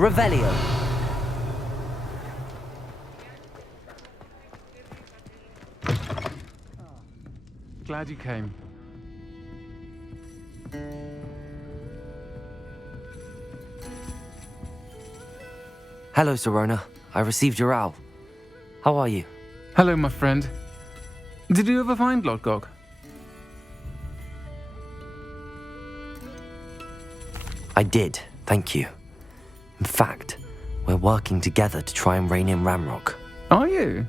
Revelio. Glad you came. Hello, Sirona. I received your owl. How are you? Hello, my friend. Did you ever find Lodgok? I did, thank you. In fact, we're working together to try and rein in Ramrock. Are you?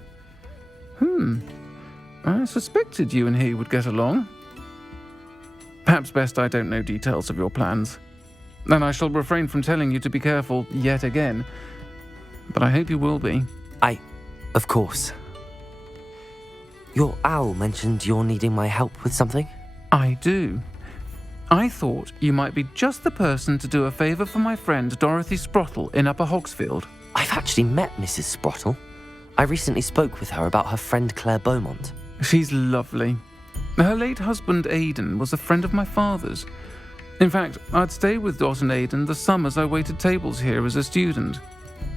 I suspected you and he would get along. Perhaps best I don't know details of your plans. And I shall refrain from telling you to be careful yet again. But I hope you will be. Of course. Your owl mentioned you're needing my help with something? I do. I thought you might be just the person to do a favour for my friend Dorothy Sprottle in Upper Hogsfield. I've actually met Mrs. Sprottle. I recently spoke with her about her friend Claire Beaumont. She's lovely. Her late husband Aidan was a friend of my father's. In fact, I'd stay with Dot and Aidan the summers I waited tables here as a student.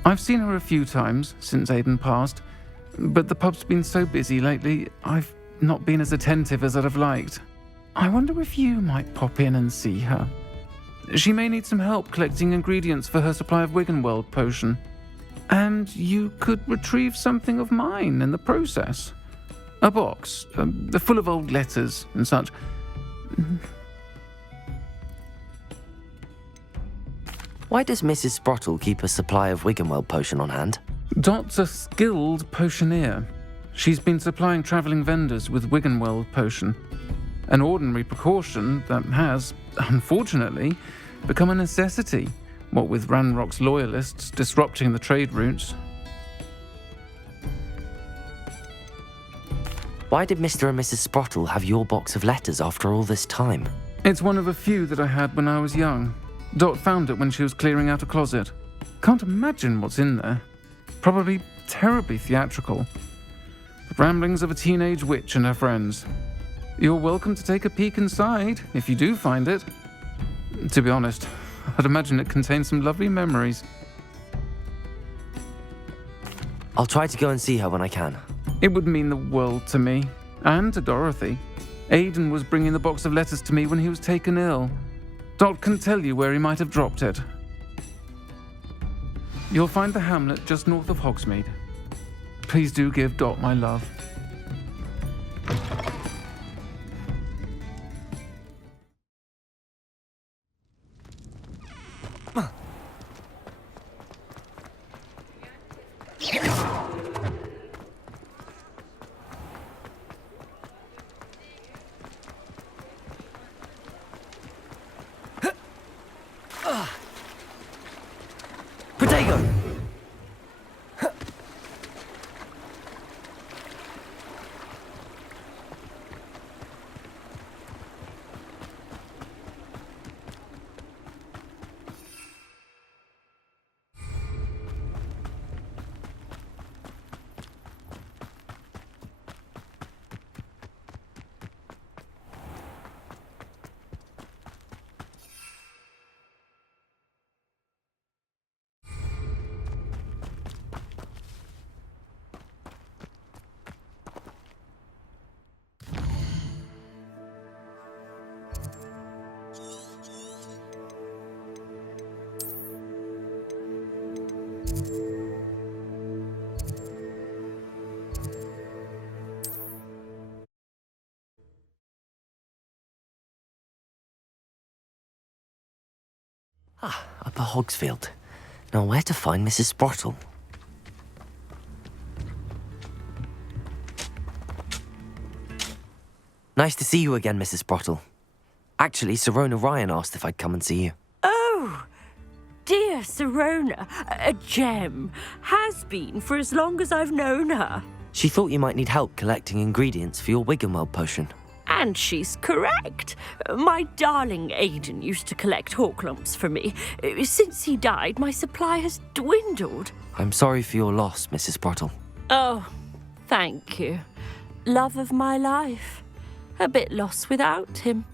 I've seen her a few times since Aidan passed, but the pub's been so busy lately, I've not been as attentive as I'd have liked. I wonder if you might pop in and see her. She may need some help collecting ingredients for her supply of Wiggenweld potion. And you could retrieve something of mine in the process. A box, full of old letters and such. Why does Mrs. Sprottle keep a supply of Wiggenweld potion on hand? Dot's a skilled potioneer. She's been supplying travelling vendors with Wiggenweld potion. An ordinary precaution that has, unfortunately, become a necessity, what with Ranrock's loyalists disrupting the trade routes. Why did Mr. and Mrs. Sprottle have your box of letters after all this time? It's one of a few that I had when I was young. Dot found it when she was clearing out a closet. Can't imagine what's in there. Probably terribly theatrical. The ramblings of a teenage witch and her friends. You're welcome to take a peek inside, if you do find it. To be honest, I'd imagine it contains some lovely memories. I'll try to go and see her when I can. It would mean the world to me, and to Dorothy. Aidan was bringing the box of letters to me when he was taken ill. Dot can tell you where he might have dropped it. You'll find the hamlet just north of Hogsmeade. Please do give Dot my love. Protego! Upper Hogsfield. Now where to find Mrs. Sprottle? Nice to see you again, Mrs. Sprottle. Actually, Sirona Ryan asked if I'd come and see you. Oh, dear Sirona, a gem. Has been for as long as I've known her. She thought you might need help collecting ingredients for your Wiggenweld potion. And she's correct. My darling Aidan used to collect hawklumps for me. Since he died, my supply has dwindled. I'm sorry for your loss, Mrs. Sprottle. Oh, thank you. Love of my life. A bit lost without him.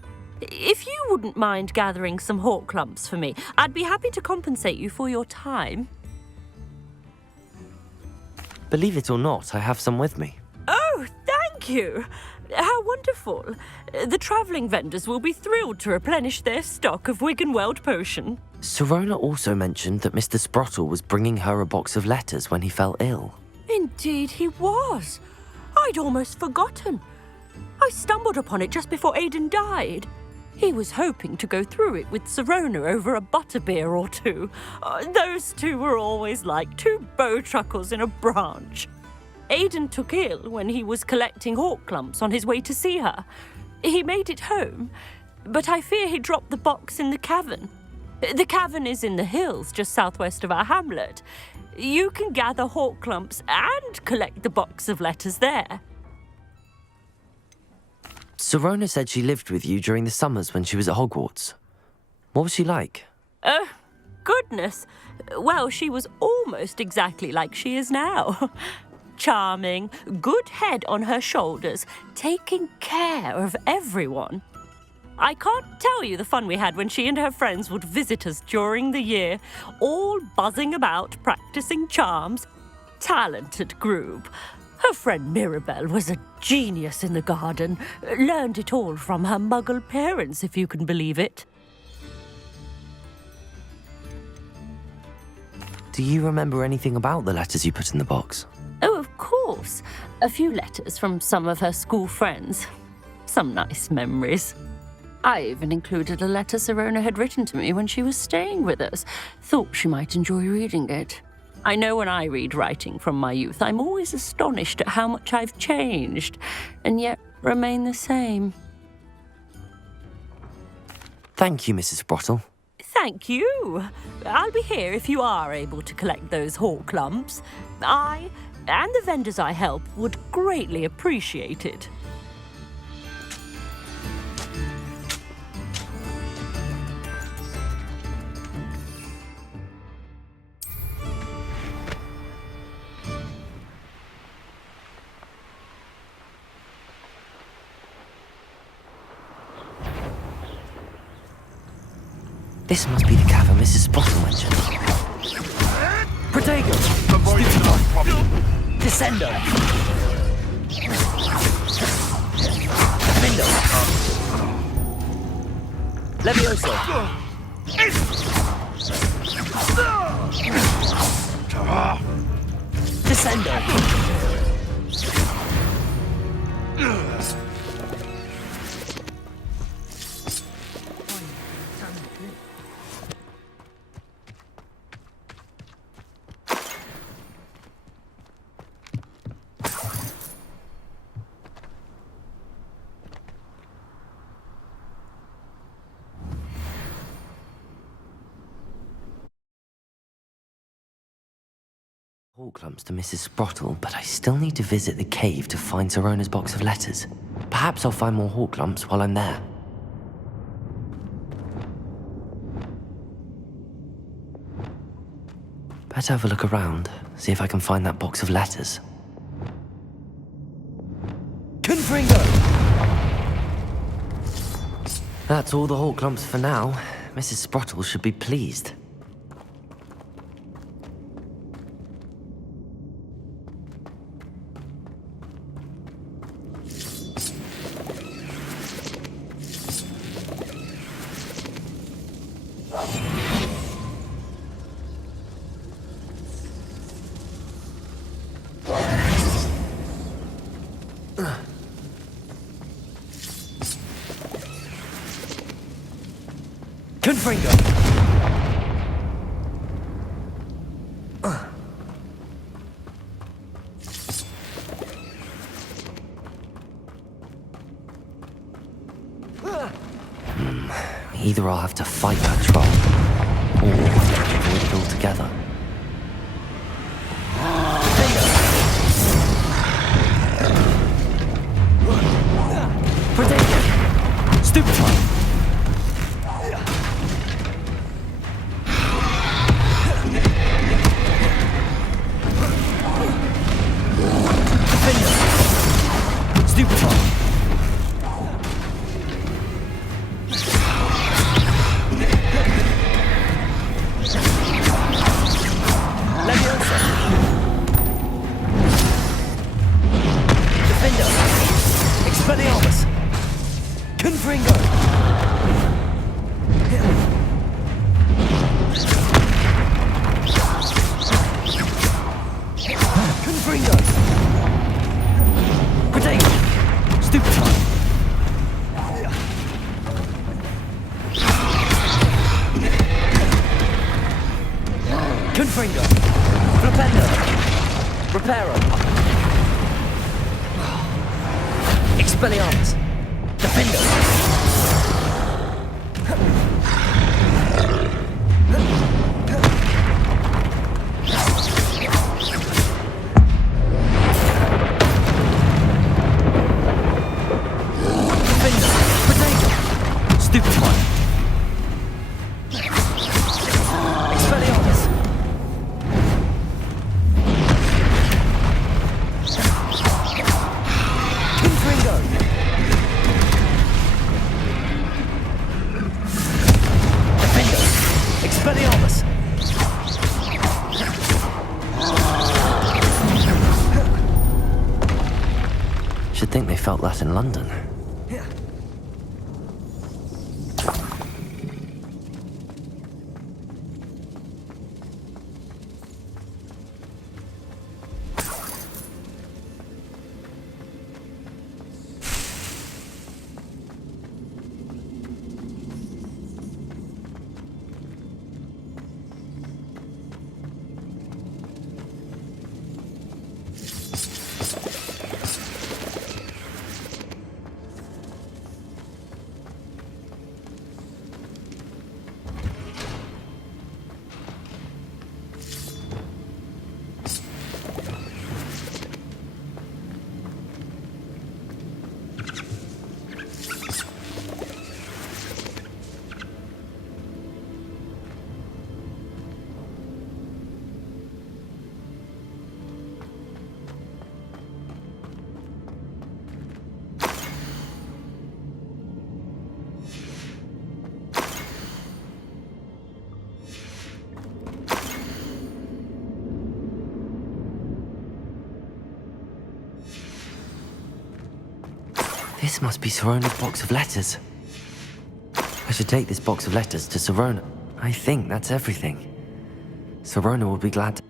If you wouldn't mind gathering some hawk lumps for me, I'd be happy to compensate you for your time. Believe it or not, I have some with me. Oh, thank you! How wonderful. The travelling vendors will be thrilled to replenish their stock of Wiggenweld potion. Sirona also mentioned that Mr. Sprottle was bringing her a box of letters when he fell ill. Indeed he was. I'd almost forgotten. I stumbled upon it just before Aidan died. He was hoping to go through it with Sirona over a butterbeer or two. Those two were always like two bowtruckles in a branch. Aidan took ill when he was collecting hawk lumps on his way to see her. He made it home, but I fear he dropped the box in the cavern. The cavern is in the hills just southwest of our hamlet. You can gather hawk lumps and collect the box of letters there. Sirona said she lived with you during the summers when she was at Hogwarts. What was she like? Goodness. Well, she was almost exactly like she is now. Charming, good head on her shoulders, taking care of everyone. I can't tell you the fun we had when she and her friends would visit us during the year, all buzzing about, practicing charms. Talented group. Her friend Mirabelle was a genius in the garden. Learned it all from her muggle parents, if you can believe it. Do you remember anything about the letters you put in the box? Oh, of course. A few letters from some of her school friends. Some nice memories. I even included a letter Sirona had written to me when she was staying with us. Thought she might enjoy reading it. I know when I read writing from my youth, I'm always astonished at how much I've changed, and yet remain the same. Thank you, Mrs. Sprottle. Thank you. I'll be here if you are able to collect those hawk lumps. I, and the vendors I help, would greatly appreciate it. This must be the cavern Mrs. Sprottle mentioned. Protego! Descendo! Mindo! Levioso! Descendo! Hawk lumps to Mrs. Sprottle, but I still need to visit the cave to find Sirona's box of letters. Perhaps I'll find more hawk lumps while I'm there. Better have a look around, see if I can find that box of letters. Confringo! That's all the hawk lumps for now. Mrs. Sprottle should be pleased. Confringo! Either I'll have to fight that troll, or avoid it altogether. Protego! Stupefy! Confringo! Flipendo! Reparo! Expelliarmus! Defendo! Stupefy! Expelliarmus! Confringo! Defendo! Expelliarmus! Should think they felt that in London. This must be Sirona's box of letters. I should take this box of letters to Sirona. I think that's everything. Sirona will be glad to...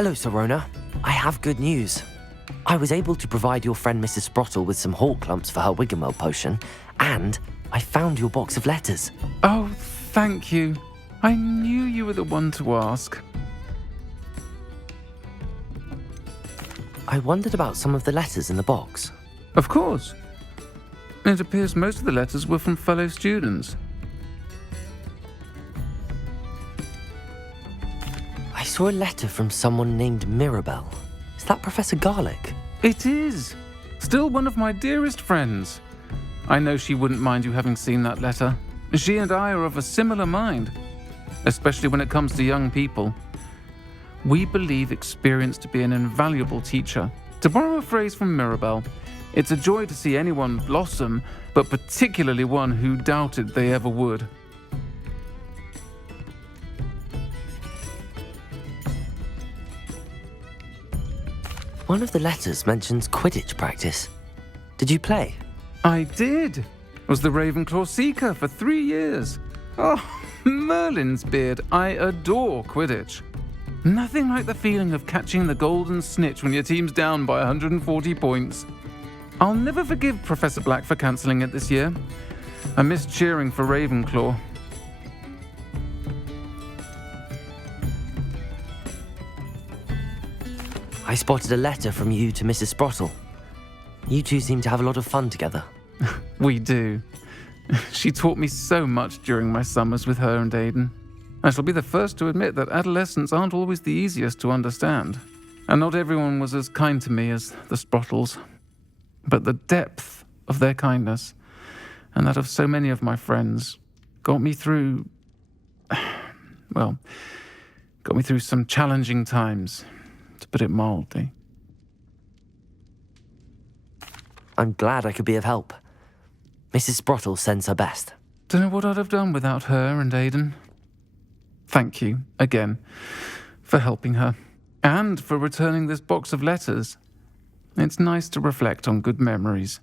Hello, Sirona. I have good news. I was able to provide your friend Mrs. Sprottle with some hawk lumps for her Wiggenweld potion, and I found your box of letters. Oh, thank you. I knew you were the one to ask. I wondered about some of the letters in the box. Of course. It appears most of the letters were from fellow students. I saw a letter from someone named Mirabelle. Is that Professor Garlick? It is. Still one of my dearest friends. I know she wouldn't mind you having seen that letter. She and I are of a similar mind, especially when it comes to young people. We believe experience to be an invaluable teacher. To borrow a phrase from Mirabelle, it's a joy to see anyone blossom, but particularly one who doubted they ever would. One of the letters mentions Quidditch practice. Did you play? I did. Was the Ravenclaw Seeker for 3 years. Oh, Merlin's beard. I adore Quidditch. Nothing like the feeling of catching the golden snitch when your team's down by 140 points. I'll never forgive Professor Black for cancelling it this year. I missed cheering for Ravenclaw. I spotted a letter from you to Mrs. Sprottle. You two seem to have a lot of fun together. We do. She taught me so much during my summers with her and Aidan. I shall be the first to admit that adolescents aren't always the easiest to understand. And not everyone was as kind to me as the Sprottles. But the depth of their kindness, and that of so many of my friends, got me through some challenging times, to put it mildly. I'm glad I could be of help. Mrs. Sprottle sends her best. Don't know what I'd have done without her and Aidan. Thank you, again, for helping her, and for returning this box of letters. It's nice to reflect on good memories.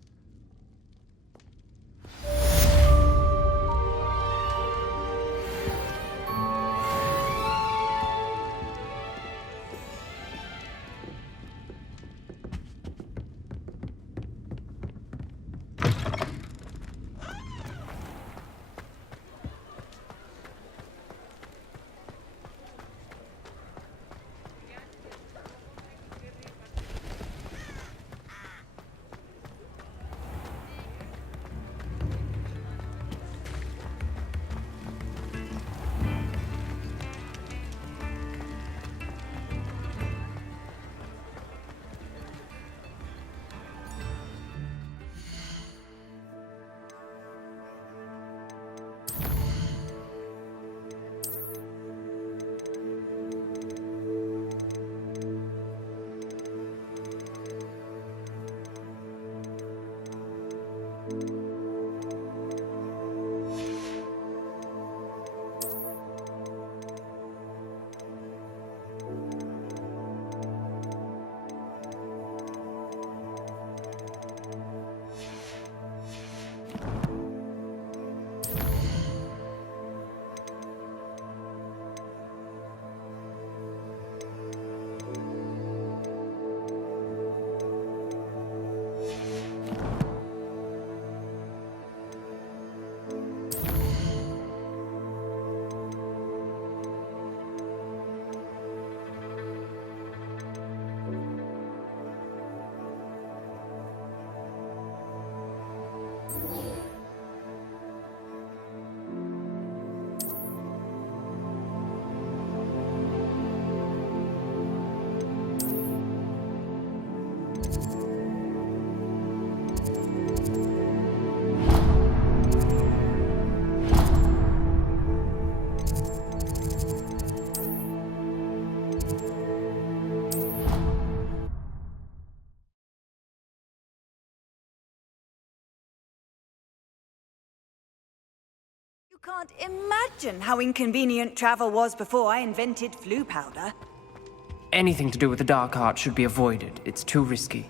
You can't imagine how inconvenient travel was before I invented flu powder. Anything to do with the dark art should be avoided. It's too risky.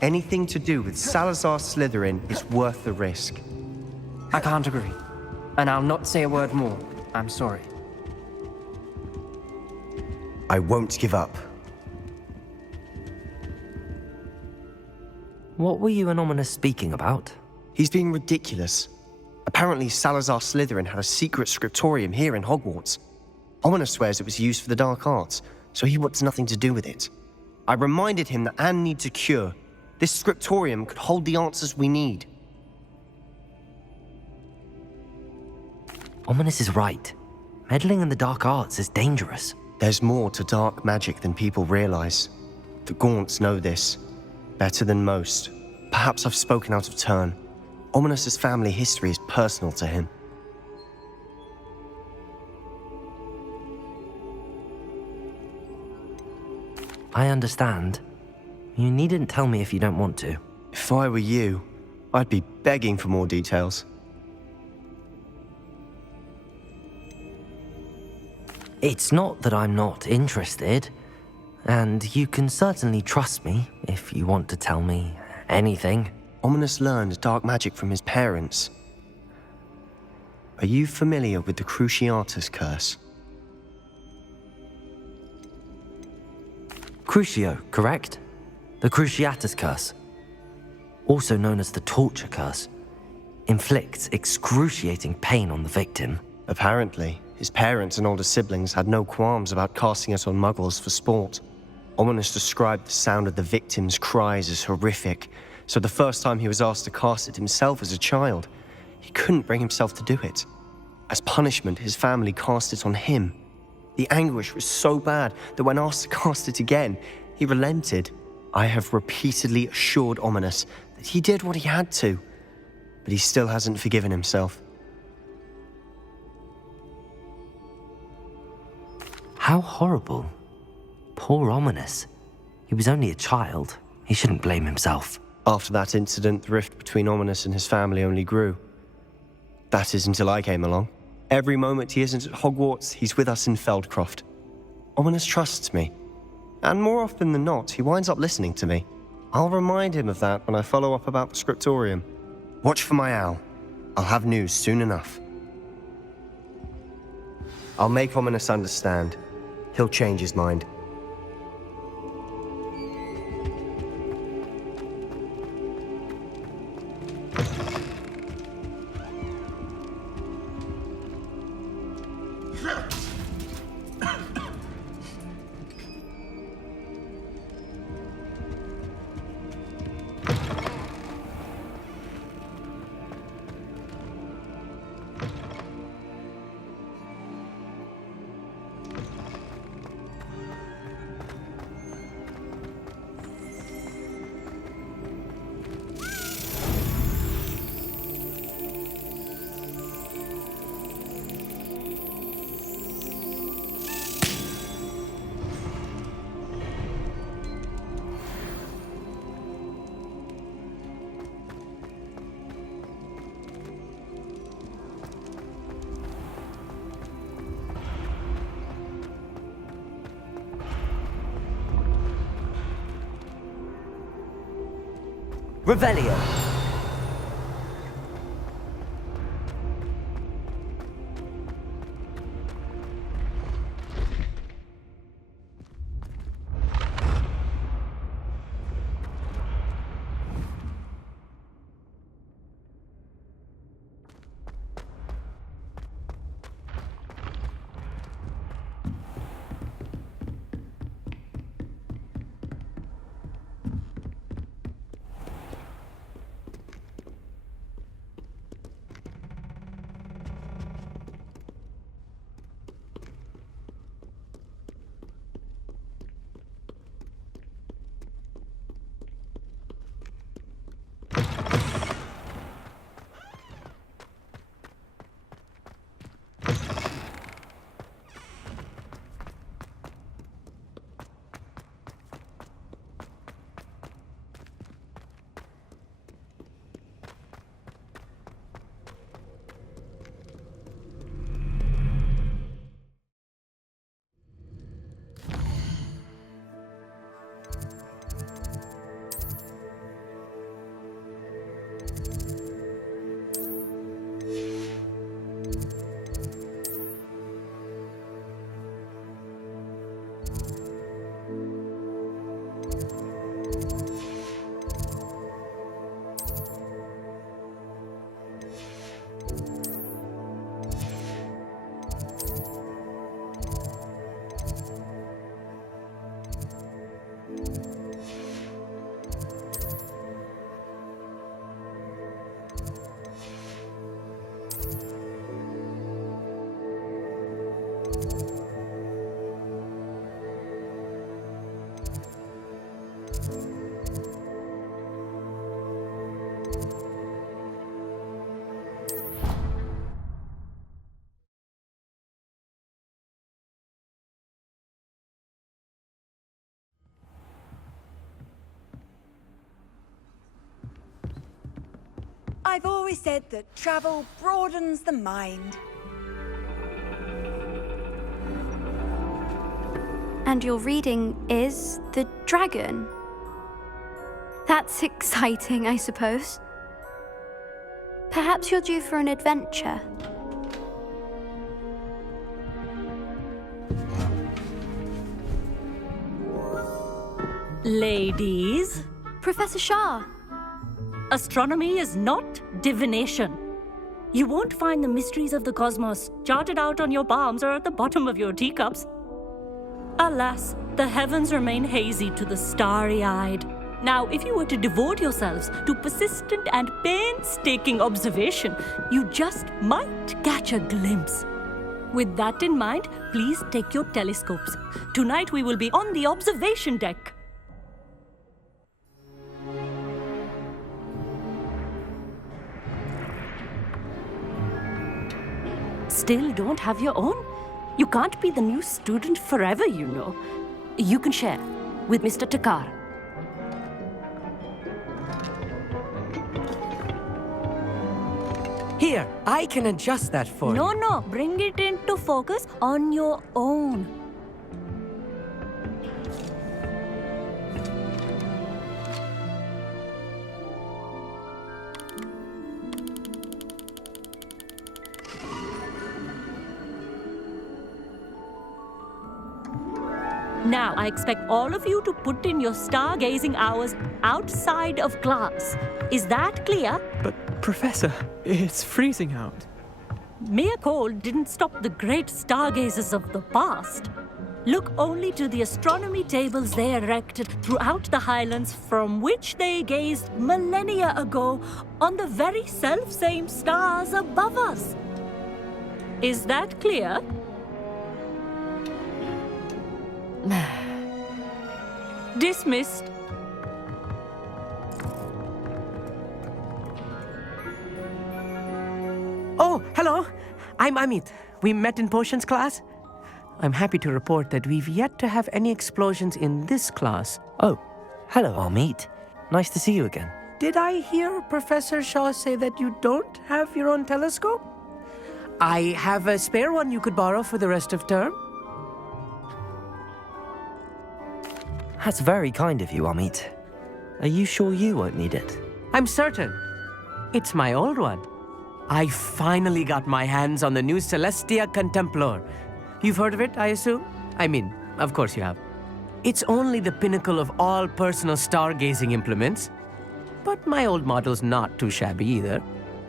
Anything to do with Salazar Slytherin is worth the risk. I can't agree. And I'll not say a word more. I'm sorry. I won't give up. What were you and Ominous speaking about? He's being ridiculous. Apparently, Salazar Slytherin had a secret scriptorium here in Hogwarts. Ominous swears it was used for the dark arts, so he wants nothing to do with it. I reminded him that Anne needs a cure. This scriptorium could hold the answers we need. Ominous is right. Meddling in the dark arts is dangerous. There's more to dark magic than people realize. The Gaunts know this. Better than most. Perhaps I've spoken out of turn. Ominous's family history is personal to him. I understand. You needn't tell me if you don't want to. If I were you, I'd be begging for more details. It's not that I'm not interested. And you can certainly trust me if you want to tell me anything. Ominous learned dark magic from his parents. Are you familiar with the Cruciatus curse? Crucio, correct? The Cruciatus curse, also known as the torture curse, inflicts excruciating pain on the victim. Apparently, his parents and older siblings had no qualms about casting it on muggles for sport. Ominous described the sound of the victim's cries as horrific, so the first time he was asked to cast it himself as a child, he couldn't bring himself to do it. As punishment, his family cast it on him. The anguish was so bad that when asked to cast it again, he relented. I have repeatedly assured Ominous that he did what he had to, but he still hasn't forgiven himself. How horrible. Poor Ominous. He was only a child. He shouldn't blame himself. After that incident, the rift between Ominous and his family only grew. That is until I came along. Every moment he isn't at Hogwarts, he's with us in Feldcroft. Ominous trusts me. And more often than not, he winds up listening to me. I'll remind him of that when I follow up about the scriptorium. Watch for my owl. I'll have news soon enough. I'll make Ominous understand. He'll change his mind. Revelio. I've always said that travel broadens the mind. And your reading is the dragon. That's exciting, I suppose. Perhaps you're due for an adventure. Ladies, Professor Shah. astronomy is not divination. You won't find the mysteries of the cosmos charted out on your palms or at the bottom of your teacups. Alas, the heavens remain hazy to the starry-eyed. Now, if you were to devote yourselves to persistent and painstaking observation, you just might catch a glimpse. With that in mind, please take your telescopes. Tonight we will be on the observation deck. Still don't have your own? You can't be the new student forever, you know. You can share with Mr. Takar. Here, I can adjust that for you. No, bring it into focus on your own. Now, I expect all of you to put in your stargazing hours outside of class. Is that clear? But, Professor, it's freezing out. Mere cold didn't stop the great stargazers of the past. Look only to the astronomy tables they erected throughout the highlands from which they gazed millennia ago on the very self-same stars above us. Is that clear? Dismissed. Oh, hello. I'm Amit. We met in potions class. I'm happy to report that we've yet to have any explosions in this class. Oh, hello, Amit. Nice to see you again. Did I hear Professor Shaw say that you don't have your own telescope? I have a spare one you could borrow for the rest of term. That's very kind of you, Amit. Are you sure you won't need it? I'm certain. It's my old one. I finally got my hands on the new Celestia Contemplar. You've heard of it, I assume? I mean, of course you have. It's only the pinnacle of all personal stargazing implements. But my old model's not too shabby either.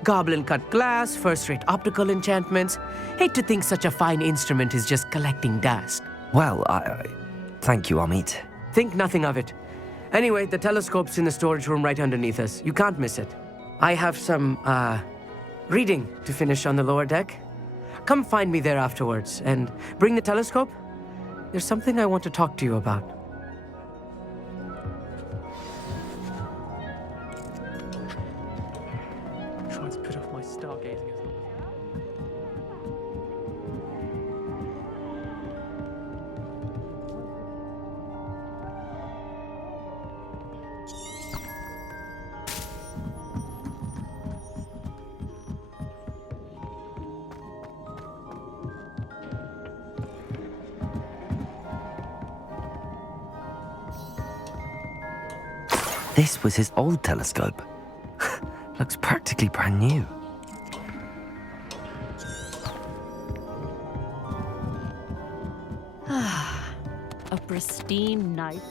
Goblin-cut glass, first-rate optical enchantments. Hate to think such a fine instrument is just collecting dust. Well, thank you, Amit. Think nothing of it. Anyway, the telescope's in the storage room right underneath us. You can't miss it. I have some, reading to finish on the lower deck. Come find me there afterwards, and bring the telescope. There's something I want to talk to you about. Try to put off my stargazing as long This was his old telescope. Looks practically brand new. A pristine night.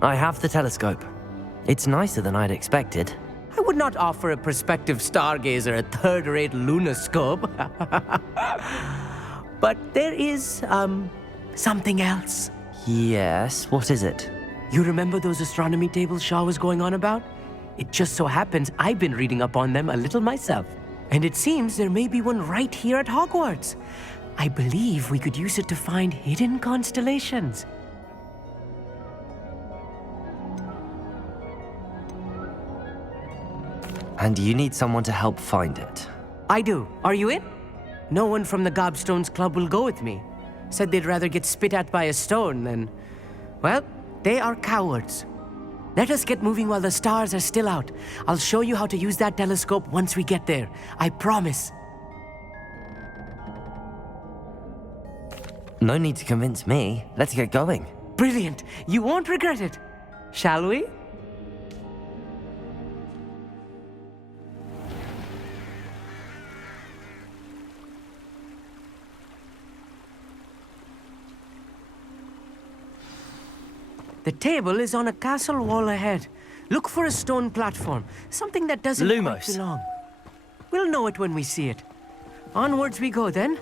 I have the telescope. It's nicer than I'd expected. I would not offer a prospective stargazer a third-rate lunoscope. But there is, something else. Yes, what is it? You remember those astronomy tables Shaw was going on about? It just so happens I've been reading up on them a little myself. And it seems there may be one right here at Hogwarts. I believe we could use it to find hidden constellations. And you need someone to help find it. I do. Are you in? No one from the Gobstones Club will go with me. Said they'd rather get spit at by a stone than... Well, they are cowards. Let us get moving while the stars are still out. I'll show you how to use that telescope once we get there. I promise. No need to convince me. Let's get going. Brilliant. You won't regret it. Shall we? The table is on a castle wall ahead. Look for a stone platform, something that doesn't quite Lumos. belong. We'll know it when we see it. Onwards we go then.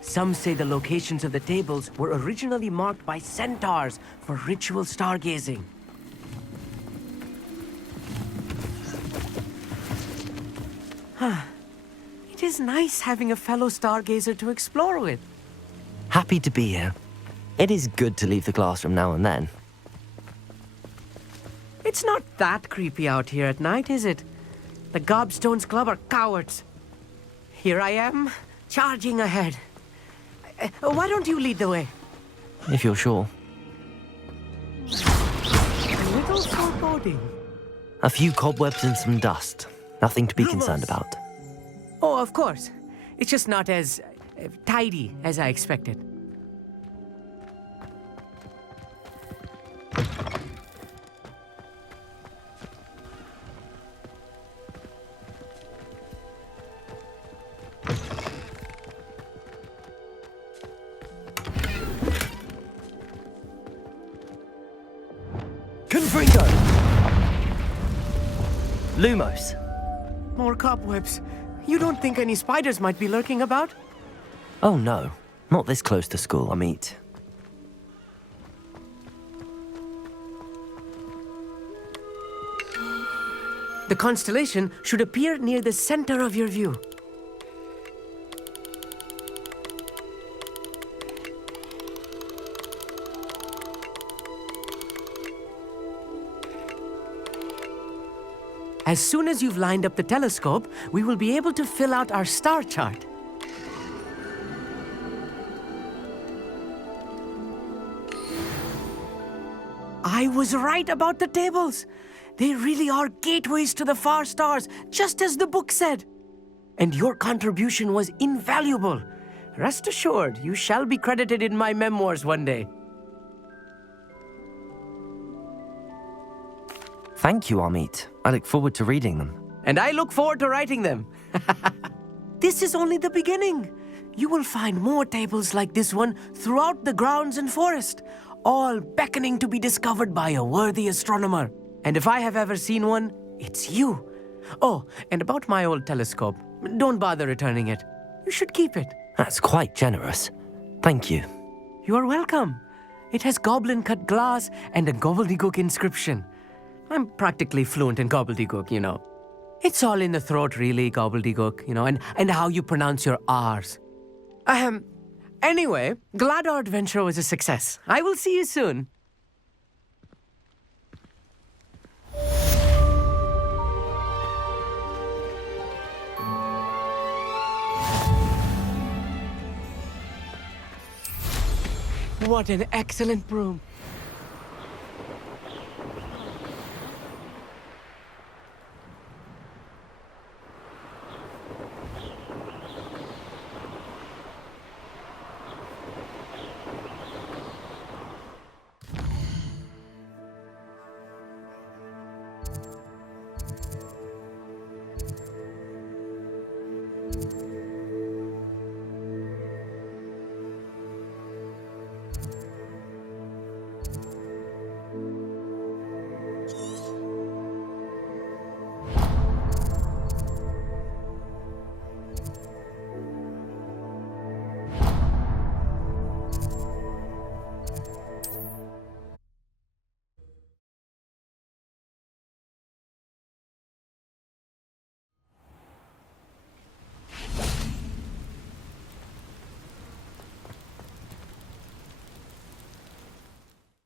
Some say the locations of the tables were originally marked by centaurs for ritual stargazing. It is nice having a fellow stargazer to explore with. Happy to be here. It is good to leave the classroom now and then. It's not that creepy out here at night, is it? The Gobstones Club are cowards. Here I am, charging ahead. Why don't you lead the way? If you're sure. A little foreboding. A few cobwebs and some dust. Nothing to be concerned about. Oh, of course. It's just not as tidy as I expected. Confringo! Lumos. More cobwebs. You don't think any spiders might be lurking about? Oh no, not this close to school, Amit. The constellation should appear near the center of your view. As soon as you've lined up the telescope, we will be able to fill out our star chart. I was right about the tables. They really are gateways to the far stars, just as the book said. And your contribution was invaluable. Rest assured, you shall be credited in my memoirs one day. Thank you, Amit. I look forward to reading them. And I look forward to writing them. This is only the beginning. You will find more tables like this one throughout the grounds and forest, all beckoning to be discovered by a worthy astronomer. And if I have ever seen one, it's you. Oh, and about my old telescope, don't bother returning it. You should keep it. That's quite generous. Thank you. You are welcome. It has goblin-cut glass and a gobbledygook inscription. I'm practically fluent in gobbledygook, you know. It's all in the throat, really, gobbledygook, you know, and how you pronounce your R's. Anyway, glad our adventure was a success. I will see you soon. What an excellent broom.